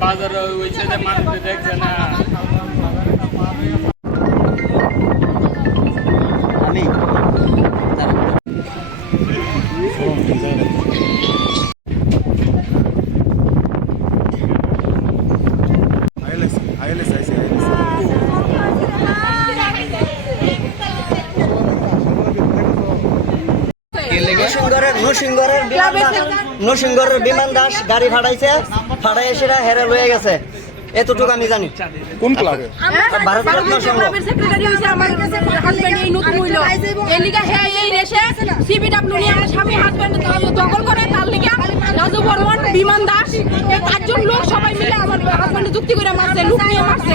বাজার ওই সাইডে মানুষ দেখছে না আমি নরসিংগড়ের বিমান দাস গাড়ি ফাটাইছে, ফাটাই সেটা হেরে লয়ে গেছে, এতটুকু আমি জানি। কোন ক্লাবে? ভারত ক্লাবের সেক্রেটারি হইছে আমার হাজবেন্ড, এই নতুন হইলো এই লিগা হে এই রেশে সিবিডব্লিউ নিয়ে আমার স্বামী হাজবেন্ড দখল করে, তার লিগা রাজু বর্মন, বিমান দাস এই পাঁচজন লোক সবাই মিলে আমার হাজবেন্ড যুক্তি করে মারছে, লুক নিয়ে মারছে।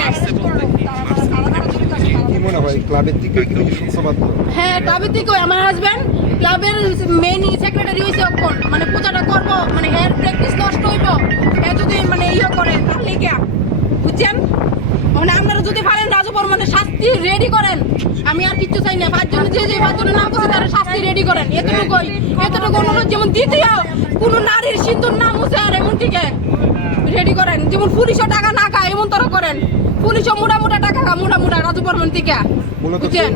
কি মনে হয় ক্লাবের দিকে কি সূত্রপাত? হ্যাঁ, ক্লাবের দিকে আমার হাজবেন্ড ক্লাবের মেইন সেক্রেটারি হইছে, এখন মানে পূজাটা করব, মানে হেয়ার প্র্যাকটিস নষ্ট হইব, এ যদি মানে ইয়ে করে তার লিগা, বুঝছেন? মানে আপনারা যদি পারেন রাজু বর্মনের শাস্তি রেডি করেন, আমি আর কিছু চাই না। পাঁচজন যে পাঁচজনের নাম করছে তারা শাস্তি রেডি করেন, এতটুকু অনুরোধ। যেমন দ্বিতীয় কোনো নারীর সিন্ধুর নাম হচ্ছে আর এমন থেকে রেডি করেন, যেমন পুলিশও টাকা না খায় এমন তারা করেন, পুলিশও মোটা টাকা খা মোটা রাজু বর্মন থেকে, বুঝছেন?